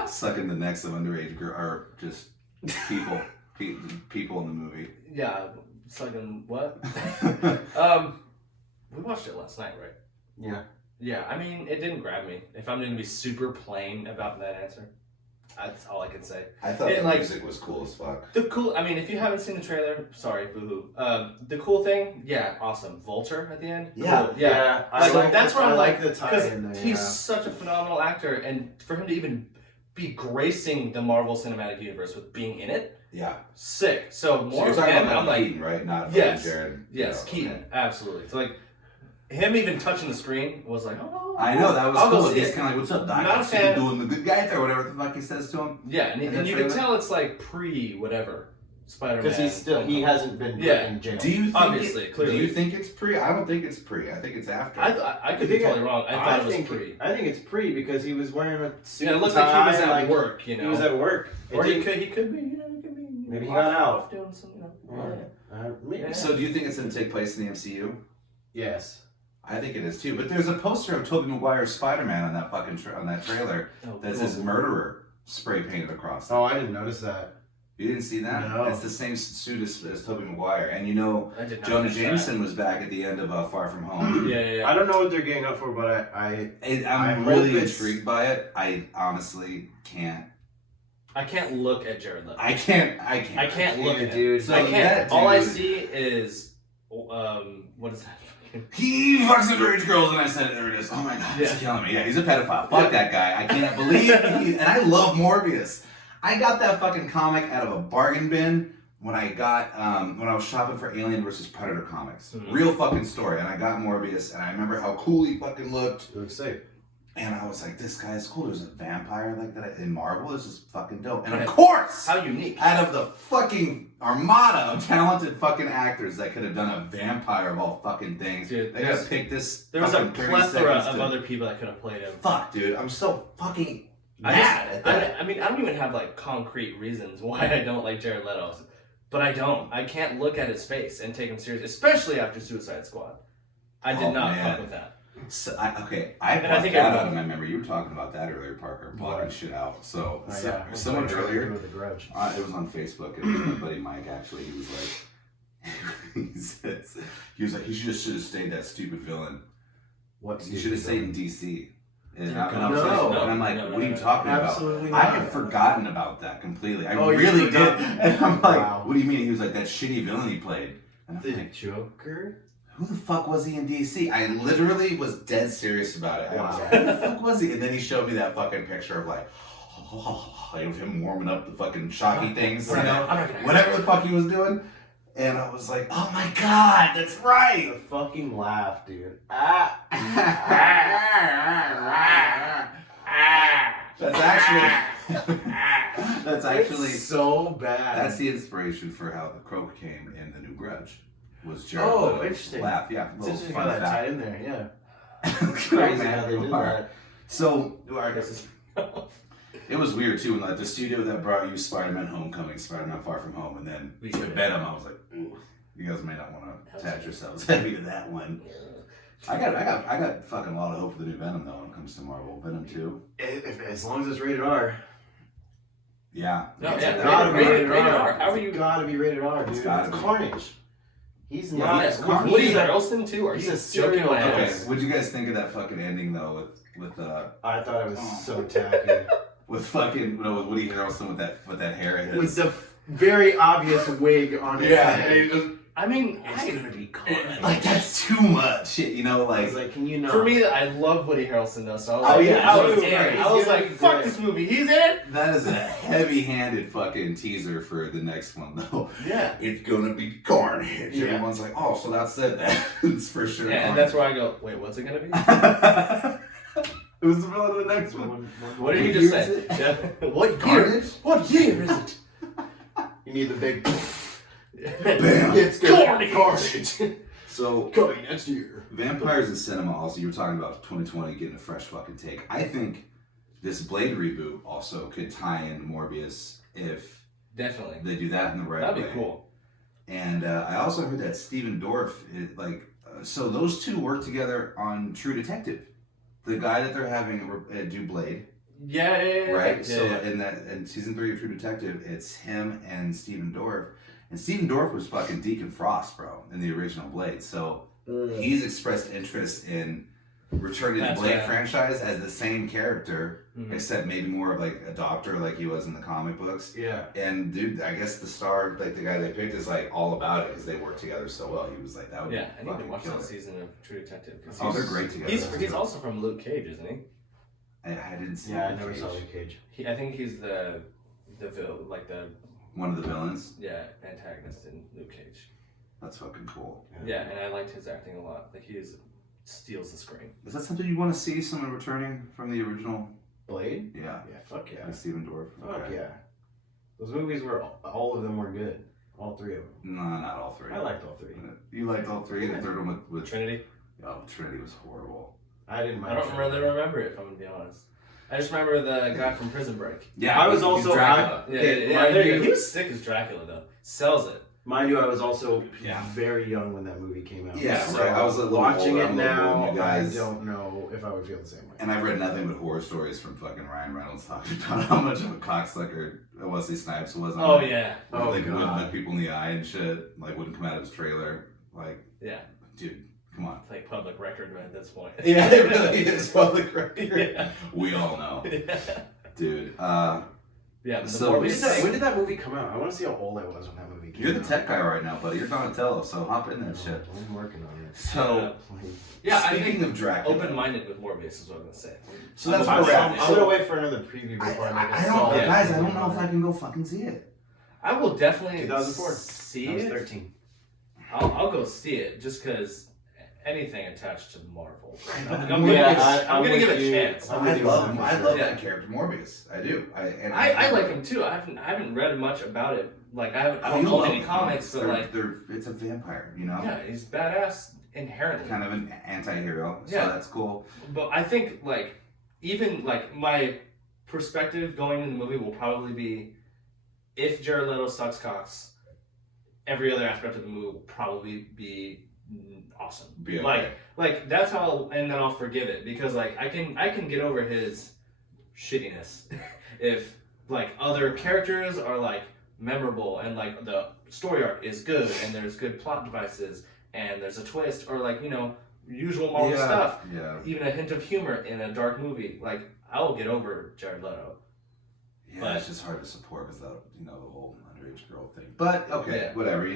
sucking the necks of underage girls, or just people in the movie. Yeah, sucking what? We watched it last night, right? Yeah. Yeah, I mean, it didn't grab me. If I'm going to be super plain about that answer, that's all I can say. I thought It, the like- music was cool as fuck. I mean, if you haven't seen the trailer, sorry, boo-hoo. The cool thing, yeah, awesome. Vulture at the end? Yeah. Cool, yeah. That's where I I'm like like, the tie because in there. he's such a phenomenal actor, and for him to even be gracing the Marvel Cinematic Universe with being in it, Yeah. sick. So So more you're of talking him, about I'm like, Keaton, right? Not Yes. Jared. yes, No, Keaton, okay. absolutely. So like, him even touching the screen was like, oh. I know, that was I'll go cool. see He's it. kind of like, what's up, Doc? Not a I'm fan. doing the good guy or whatever the fuck he says to him. Yeah, and that you can trailer? tell it's like pre-whatever, Spider-Man. Because he hasn't been put Yeah. in jail. Do you think Obviously, clearly. Do you think it's pre? I don't think it's pre. I think it's after. I could be totally wrong. I thought it was think pre. I think it's pre because he was wearing a suit. Yeah, it looks like he was tie, at work, you know. He was at work. Or It he didn't- could be, he could be. Maybe he off- got out. off doing some, maybe. Yeah. So do you think it's going to take place in the MCU? Yes. I think it is too. But there's a poster of Tobey Maguire's Spider-Man on that fucking on that trailer that says murderer spray painted across it. Oh, I didn't notice that. You didn't see that? No. It's the same suit as Tobey Maguire. And you know, I did not Jonah notice that. Jameson was back at the end of Far From Home. Yeah. I don't know what they're getting up for, but I'm I really hope it's- intrigued by it. I honestly can't. I can't look at Jared Leto. I can't look at him. dude. So I can't. that All I dude- see is, what is that? He fucks underage girls, and I said, there it is. Oh my god, it's Yeah. killing me. Yeah, he's a pedophile. Fuck that guy. I can't believe he. And I love Morbius. I got that fucking comic out of a bargain bin when I was shopping for Alien vs Predator comics. Mhm. Real fucking story. And I got Morbius, and I remember how cool he fucking looked. It looks safe. And I was like, this guy is cool. There's a vampire like that in Marvel. This is fucking dope. And Yeah. of course, How unique. out of the fucking armada of talented fucking actors that could have done a vampire of all fucking things, Dude, they gotta pick this. There was a fucking 30 plethora seconds of to- other people that could have played him. Fuck, dude. I'm so fucking I mad just- at that. I mean, I don't even have like concrete reasons why I don't like Jared Leto, but I don't. I can't look at his face and take him serious, especially after Suicide Squad. I did Oh, not man. fuck with that. So, I blocked think that I- out of my memory. You were talking about that earlier, Parker. Blocking What? shit out. So, Oh, so yeah. someone That's what I tried to earlier, do with the Grudge. it was on Facebook, and it was my buddy Mike. Actually, he was like, he was like, he should have stayed that stupid villain. What? He should have stayed in DC. And, No, I was no, like, and I'm like, no, what are you no, talking absolutely about? I not. had forgotten about that completely. I Oh, you really did. forgot? And I'm like, Wow. what do you mean? He was like that shitty villain he played. And I'm The like, Joker? who the fuck was he in DC? I literally was dead serious about it. I was Wow. like, who the fuck was he? And then he showed me that fucking picture of like, of him warming up the fucking shocky things, you I'm know, not gonna- whatever the fuck he was doing. And I was like, oh my god, that's right. The fucking laugh, dude. That's actually, that's actually, It's so bad. that's the inspiration for how the croak came in the new Grudge. Was Jared Oh, Leto's interesting. laugh? Yeah, It's little interesting fun how that fact. tied in there, yeah. Crazy Crazy how they did that. So, it was weird too, when like the studio that brought you Spider-Man Homecoming, Spider-Man Far From Home, and then We with did. Venom, I was like, ooh, you guys may not want to attach yourselves heavy to that one. I got fucking a lot of hope for the new Venom though when it comes to Marvel. Venom 2. As long as it's rated R. Yeah. No, It's yeah, gotta be rated R. How are It's you? gotta be rated R, dude. It's It's gotta be. Carnage. He's Yeah, not. yes, With Carnage. Woody Harrelson too? Are He's you a joking serial my killer. Okay, ass? what'd you guys think of that fucking ending though I thought it was Oh. so tacky. with fucking with Woody Harrelson with that hair of With his? the very obvious wig on his head. I mean, It's gonna be Carnage. Like that's too much, you know, I like was like, can you not? for me, I love Woody Harrelson though, so I was Oh, like, yeah, I was so in. great. I was He's like, gonna be fuck great. this movie, he's in it. that is a heavy-handed fucking teaser for the next one though. Yeah. It's gonna be Carnage. Yeah. Everyone's like, oh, so that's it then. It's for sure. Yeah, and that's where I go. Wait, what's it gonna be? Who's the villain of the next one? What did you What just year say? is it? Yeah. What year? Carnage? What year is it? You need the big. Bam. It's gonna be Carnage. So Coming next year. vampires in cinema. Also, you were talking about 2020 getting a fresh fucking take. I think this Blade reboot also could tie in Morbius if Definitely. they do that in the right That'd way. be cool. And I also heard that Steven Dorff, so those two work together on True Detective. The guy that they're having do Blade, Yeah. right? Yeah, So yeah. in season 3 of True Detective, it's him and Steven Dorff. And Steven Dorff was fucking Deacon Frost, bro, in the original Blade. So he's expressed interest in returning to the That's Blade right. franchise as the same character, Mhm. except maybe more of like a doctor, like he was in the comic books. Yeah. And dude, I guess the star, like the guy they picked, is like all about it because they work together so well. He was like, that would Yeah, I be need to fucking watch kill that it. season of True Detective. 'Cause Oh, they're great together. He's also from Luke Cage, isn't he? I didn't see. Yeah, I Luke never Cage. saw Luke Cage. I think he's the One of the villains. antagonist in Luke Cage. That's fucking cool. Yeah, and I liked his acting a lot. Like steals the screen. Is that something you want to see? Someone returning from the original? Blade? Yeah. Yeah, fuck yeah. Like Steven Dorff. Fuck Okay. yeah. Those movies were, all of them were good. All three of them. No, not all three. I liked all three. You liked all three? The third one with Trinity? oh, Trinity was horrible. I didn't mind. I don't really remember it, if I'm gonna be honest. I just remember the guy from Prison Break. Yeah, I was he's also Dracula. Yeah, Okay, yeah, mind there you you- go. He was sick as Dracula though. Sells it. Mind you, I was also Yeah. very young when that movie came out. Yeah, so right. I was a little watching older, it I'm a little older now. than you guys. I don't know if I would feel the same way. And I've read nothing but horror stories from fucking Ryan Reynolds talking about how much of a cocksucker Wesley Snipes was. On Oh it. yeah. Oh, Like wouldn't God. look people in the eye and shit. Like wouldn't come out of his trailer. Like, Yeah. dude, come on. It's like public record right at this point. Yeah, it really is public record. Yeah. We all know, Yeah. dude. Yeah, but So the When Morbius did, that, thing- when did that movie come out? I want to see how old I was when that movie came You're the out. tech guy right now, buddy. You're Donatello, so hop in that shit. I'm working on it. So, Yeah, I speaking think of Dracula, open-minded with Morbius is what I'm gonna say. so that's I'm, where we're at. I'm gonna wait for another preview before I make a I don't, solid guys. I opinion don't know on if it. I can go fucking see it. I will definitely 2004. see I was it. 13. I'll go see it just because anything attached to Marvel. I'm Yeah, gonna give it a chance. I'm I with you love, on that I for love sure. that character, Morbius. I do. I like him too. I haven't read much about it. Like I don't you know love any comics, but like it's a vampire, you know. yeah, he's badass inherently. Kind of an anti-hero, so Yeah. that's cool. But I think like even like my perspective going in the movie will probably be if Jared Leto sucks cocks, every other aspect of the movie will probably be awesome. Be okay. Like that's how, and then I'll forgive it because like I can get over his shittiness if like other characters are like memorable and like the story arc is good and there's good plot devices and there's a twist or like usual Marvel stuff, Yeah. even a hint of humor in a dark movie. Like I'll get over Jared Leto. Yeah, But- it's just hard to support because the whole underage girl thing. But okay, Yeah. whatever.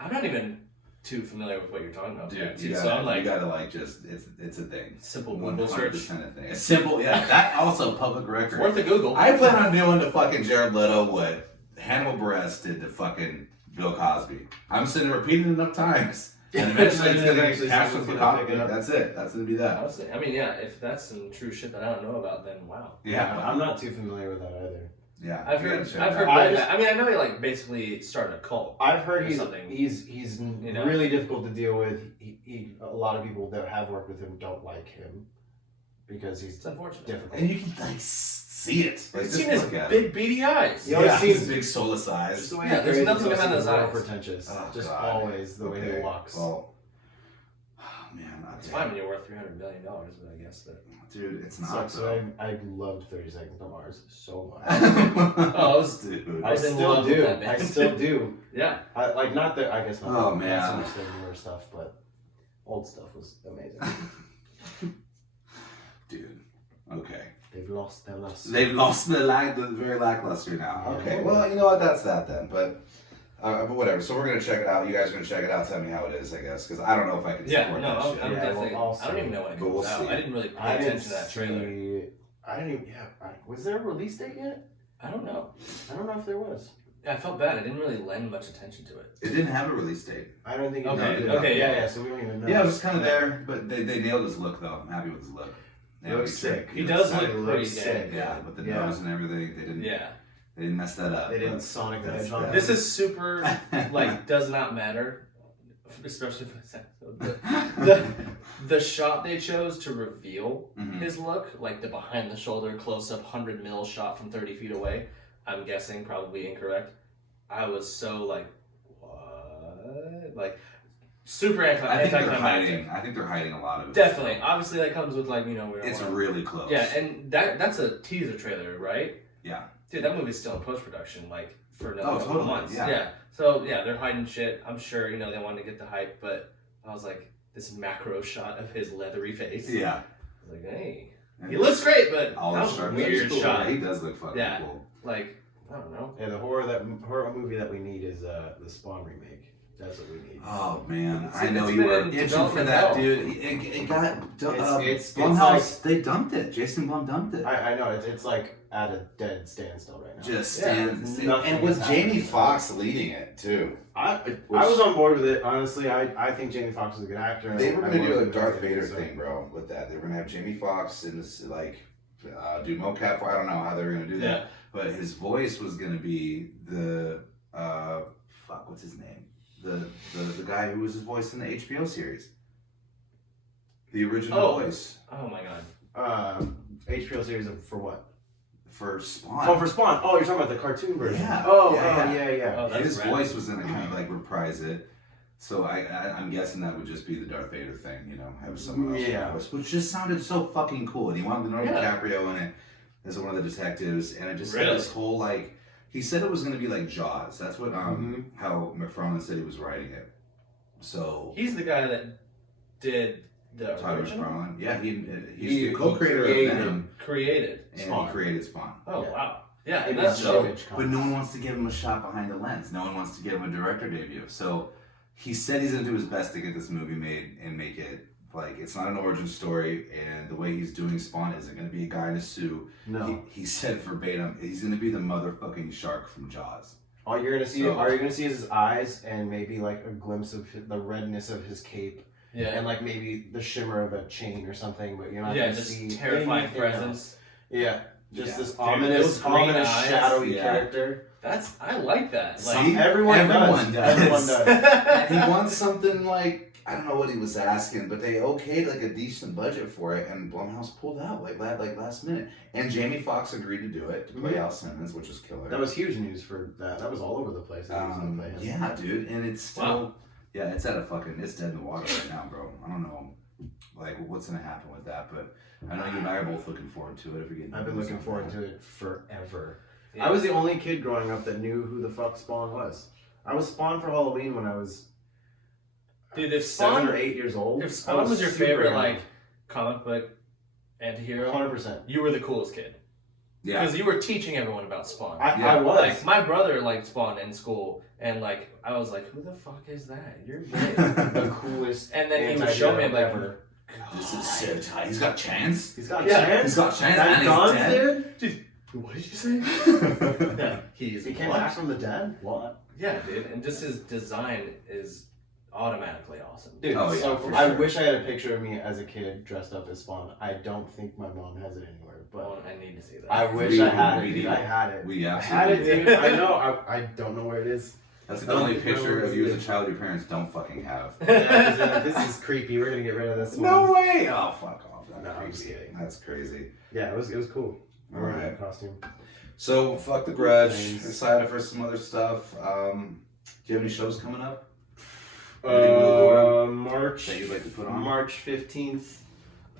I'm not even too familiar with what you're talking about, Dude, too, you so gotta, I'm like you gotta like just it's a thing. simple Google search. 100% a thing. A simple, yeah. That also public It's record. worth a Google. I plan on doing to fucking Jared Leto what Hannibal Buress did to fucking Bill Cosby. I'm sitting repeating it enough times. And eventually it's gonna get Eventually cashed someone's with the gonna copy. pick it up. That's it. That's gonna be that. Honestly, I mean, yeah, if that's some true shit that I don't know about, then wow. Yeah. I'm not too familiar with that either. Yeah. I've you heard. gotta check I've it heard. out. I mean, I know he like basically started a cult. I've heard Or he's something. he's know? really difficult to deal with. A lot of people that have worked with him don't like him because he's It's unfortunate. difficult. And you can like see it. Like, I've just seen his look at big beady eyes. He always yeah, seems- his big soulless Just eyes. the way Yeah, he there's carries nothing himself behind seems those real eyes. pretentious. Oh, Just God. always the way he Okay, walks. Well, oh, man, It's fine when you're worth $300 million, but I guess that. dude, it's So, not. so I loved 30 Seconds to Mars so much. Oh, it was- dude. I was in still love with do. that band. I still do. Yeah. I not that I guess not, Oh, not man. so much the newer stuff, but old stuff was amazing. Dude. Okay. They've lost their lust. They've lost the very lackluster now. Yeah. Okay. Well, you know what? That's that then. But whatever. So we're gonna check it out. You guys are gonna check it out. Tell me how it is. I guess because I don't know if I can Yeah. support No, that I'm shit. Yeah, definitely. well, I don't even know when it But comes we'll out. see. I didn't really pay I didn't attention to that trailer. see. I didn't even. Yeah. Was there a release date yet? I don't know. I don't know if there was. I felt bad. I didn't really lend much attention to it. It didn't have a release date. I don't think. It Okay, did. okay, yeah. So we don't even know. Yeah, it was kind of there, but they nailed his look though. I'm happy with his look. He looks sick. He does sick. look He pretty looks dang. sick. Yeah, with the Yeah. nose and everything, they didn't. Yeah. They didn't mess that up. They didn't but Sonic the that's Hedgehog. bad. This is super, like, does not matter, especially for this episode. The shot they chose to reveal Mhm. his look, like the behind the shoulder close up 100 mil shot from 30 feet away, I'm guessing probably incorrect. I was so like, what? Like, super I think they're anticlimactic. hiding. I think they're hiding a lot of it. Definitely. Obviously, that comes with, like, we don't It's wanna- really close. Yeah, and that's a teaser trailer, right? Yeah. Dude, that movie's still in post-production, like, for another Oh, couple totally, months. yeah. So, yeah, they're hiding shit. I'm sure, they wanted to get the hype, but I was like, this macro shot of his leathery face. Yeah. I was like, hey, And he looks great, but all that the was a sharp weird cool. shot. He does look fucking Yeah. cool. Like, I don't know. Yeah, the horror movie that we need is the Spawn remake. That's what we need. Oh man, It's- I know it's you been were in itching for development that, hell. dude. It got It's Blumhouse. They dumped it. Jason Blum dumped it. I know it's like at a dead standstill right now. Just Yeah, nothing And with is Jamie happening. Foxx leading it too. I was on board with it. Honestly, I think Jamie Foxx is a good actor. They were I gonna do love a him Darth as Vader so- thing, bro. With that, they were gonna have Jamie Foxx in this like do mocap. I don't know how they were gonna do that, Yeah. but his voice was gonna be the fuck. What's his name? The guy who was his voice in the HBO series. The original Oh. voice Oh my god. HBO series for what? for Spawn. Oh, for Spawn. Oh, you're talking about the cartoon version. Yeah. Oh, Yeah, yeah. Oh, that's His rad. voice was gonna kind of like reprise it. So I'm guessing that would just be the Darth Vader thing, you know, have someone else, Yeah. voice, which just sounded so fucking cool. And he wanted Leonardo Yeah. DiCaprio in it as one of the detectives, and it just had Really? this whole like. He said it was gonna be like Jaws. That's what how McFarlane said he was writing it. So He's the guy that did the Tyler original? McFarlane, yeah, he's He the co-creator created of them, Created. and Spawn. he created Spawn. Oh, Yeah. wow. Yeah, It and was that's so- dope. But no one wants to give him a shot behind the lens. No one wants to give him a director debut. So he said he's gonna do his best to get this movie made and make it like it's not an origin story. And the way he's doing Spawn isn't gonna be a guy in a suit. No. He said verbatim, he's gonna be the motherfucking shark from Jaws. All you're gonna see So- are you gonna see is his eyes and maybe like a glimpse of the redness of his cape Yeah. and like maybe the shimmer of a chain or something, but you're not Yeah, gonna just see terrifying anything presence. else. Yeah, just Yeah. this Dude, ominous, those green eyes. shadowy Yeah. character. I like that. Like, See? Everyone Everyone does. Everyone does. He wants something like I don't know what he was asking, but they okayed like a decent budget for it, and Blumhouse pulled out like last minute. And Jamie Foxx agreed to do it to play Mhm. Al Simmons, which is killer. That was huge news for that. That was all over the place. That he was gonna play him. Yeah, dude, and it's still, Wow. yeah, it's it's dead in the water right now, bro. I don't know, like, what's gonna happen with that, but I know you and I are both looking forward to it. If we get, I've been looking forward to it forever. Yeah. I was the only kid growing up that knew who the fuck Spawn was. I was Spawn for Halloween when I was Dude, if 7 Spawn, or 8 years old. if I Spawn was your super favorite, young. like, comic book anti-hero, 100%. you were the coolest kid. Yeah, Because you were teaching everyone about Spawn. Yeah. I was. Like, my brother liked Spawn in school, and, like, I was like, who the fuck is that? You're great. the coolest. And then he would show me, I'm like, ever. this is so tight. He's got chance. He's got Yeah, chance. He's got chance. That and he's Don's dead. dude. what did you say? Yeah, he's He came what? back from the dead. What? Yeah, dude, and just his design is automatically awesome. Dude, Oh, yeah, so for I sure. wish I had a picture of me as a kid dressed up as Spawn. I don't think my mom has it anywhere, but Well, I need to see that. I wish We- I had we it. Dude. need I it. had it. We I had it, absolutely. dude. I know. I don't know where it is. That's I the don't only think no picture one of you as did. a child your parents don't fucking have. Yeah, 'cause, this is creepy. We're gonna get rid of this one. No way! Oh, fuck off. That's No, I'm crazy. just kidding. That's crazy. Yeah, it was cool. I wear Alright. that costume. So, fuck the Grudge. Thanks. Excited for some other stuff. Do you have any shows coming up? Anything to look forward March. that you'd like to put on? March 15th.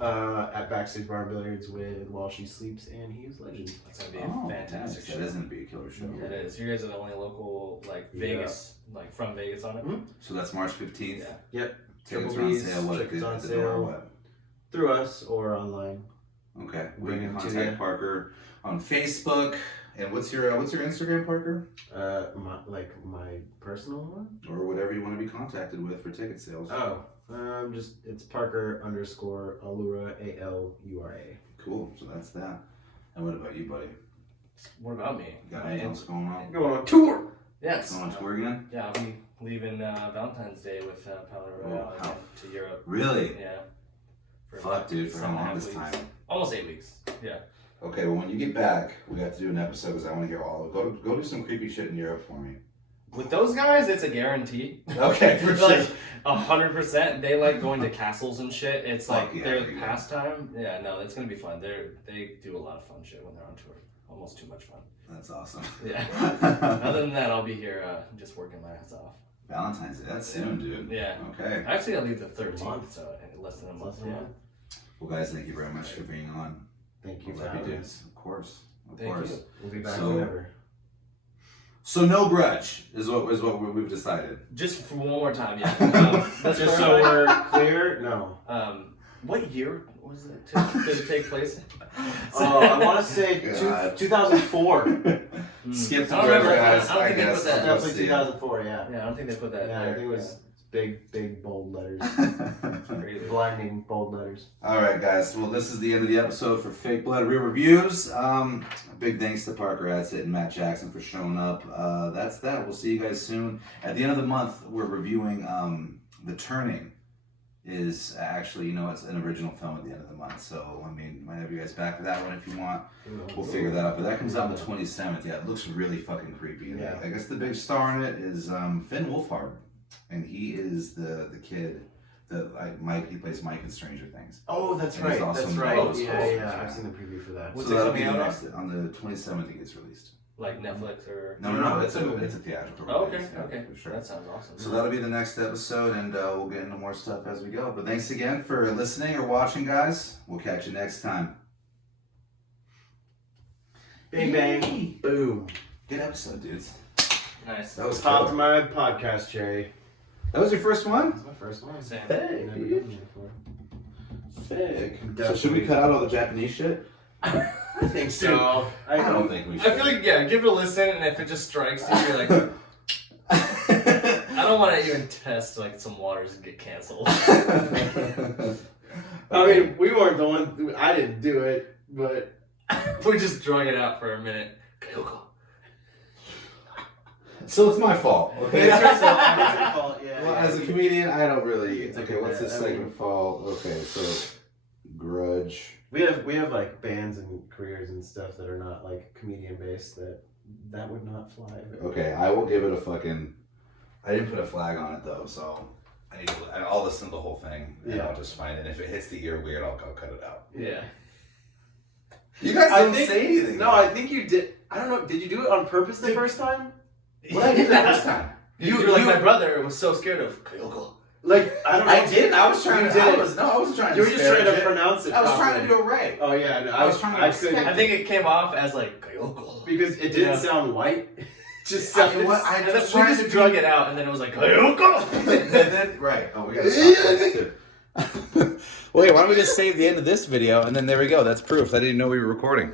At Backstage Bar and Billiards with While She Sleeps and He's Legend. That's gonna be Oh, a fantastic nice. show. That is gonna be a killer show. It is. You guys are the only local, like, Yeah. Vegas, like, from Vegas on it. So that's March 15th. Yeah. Yep. Tickets Triple are on B's, sale. What? tickets on At the door or sale. what? Through us or online. Okay. We Bring can them to contact you. Parker on Facebook. And what's your Instagram, Parker? My personal one? Or whatever you want to be contacted with for ticket sales. Oh, it's Parker_Alura ALURA. Cool. So that's that. And what about you, buddy? What about me? Got anything else going on? Going on tour. Yes. Going on tour again? Yeah, I'll be leaving Valentine's Day with Paolo Royale Oh, wow. again to Europe. Really? Yeah. For Fuck, dude. For how 7.5 long this weeks. time? Almost 8 weeks. Yeah. Okay, well, when you get back, we have to do an episode because I want to hear all of it. Go do some creepy shit in Europe for me. With those guys, it's a guarantee. Okay, for sure. Like 100%. They like going to castles and shit. It's Fuck like yeah, their there you go. pastime. Yeah, no, it's gonna be fun. They do a lot of fun shit when they're on tour. Almost too much fun. That's awesome. Yeah. Other than that, I'll be here just working my ass off. Valentine's Day. That's soon, dude. Yeah. Okay. Actually, I'll leave the 13th, month. so in less than a month. Less than a Yeah. month. Well, guys, thank you very much for being on. Thank you We'll for love you having dudes. us. Of course. Of Thank course. you. We'll be back So- whenever. So no Grudge is what we've decided. Just for one more time, yeah. Let's Just clarify. so we're clear, no. What year was it to take place? Oh, I want to say God. 2004. Skip the I don't Grudge, remember. guys. I don't I think they guess. put that. Let's Definitely see. 2004, yeah. Yeah, I don't think they put that. Yeah, I there. think it was big, bold letters. Crazy. Blinding bold letters. All right, guys. Well, this is the end of the episode for Fake Blood Real Reviews. Big thanks to Parker Adsit and Matt Jackson for showing up. That's that. We'll see you guys soon. At the end of the month, we're reviewing The Turning. Is actually, it's an original film at the end of the month. So, I mean, might have you guys back for that one if you want. We'll figure that out. But that comes out on the 27th. Yeah, it looks really fucking creepy. And Yeah. I guess the big star in it is Finn Wolfhard. And he is the kid that Mike. He plays Mike in Stranger Things. Oh, that's And right. he's also That's in right. Morbius. Yeah. Yeah. I've seen the preview for that. What's So it that'll coming be the out next on the 27th. It gets released. Like Netflix or. No. It's a movie. It's a theatrical. Oh, okay, release, yeah, okay. for sure. That sounds awesome. So that'll be the next episode, and we'll get into more stuff as we go. But thanks again for listening or watching, guys. We'll catch you next time. Bang, bang. Boom. Good episode, dudes. Nice. That was Top cool. to my podcast, Cherry. That was your first one? That's my first one. Same. Hey, Never dude. done it before. Fake. So Definitely. should we cut out all the Japanese shit? I think so. I don't think we should. I feel like, yeah, give it a listen, and if it just strikes you, you're like, I don't want to even test like some waters and get canceled. I mean, we weren't the one. I didn't do it, but We just drug it out for a minute. Kyoko. So it's my fault, okay? it's your fault. Yeah. Well, yeah. as a comedian, I don't really. It's Okay, okay, what's this I mean- segment fall? Okay, so Grudge. We have like bands and careers and stuff that are not like comedian based that would not fly. Okay, I will give it a fucking. I didn't put a flag on it though, so I need to. I'll listen to the whole thing, and Yeah. I'll just find it. If it hits the ear weird, I'll cut it out. Yeah. You guys I didn't think- say anything. No, I think you did. I don't know. Did you do it on purpose the first time? What I did the first time? You're like my brother was so scared of Kyoko. Like I don't know. I didn't. I was trying You to. did I it. wasn't trying to. You were just trying to disparage it. pronounce it. I was trying to properly. do it right. Oh yeah, no, I was trying to I respect- couldn't I think it came off as like Kyoko. because it didn't Yeah. sound white. It just I- sounded. what- I And then just we tried just to drug be- it out, and then it was like Kyoko. Right. Oh, we gotta stop this too. Wait, why don't we just save the end of this video and then there we go. That's proof. I didn't know we were recording.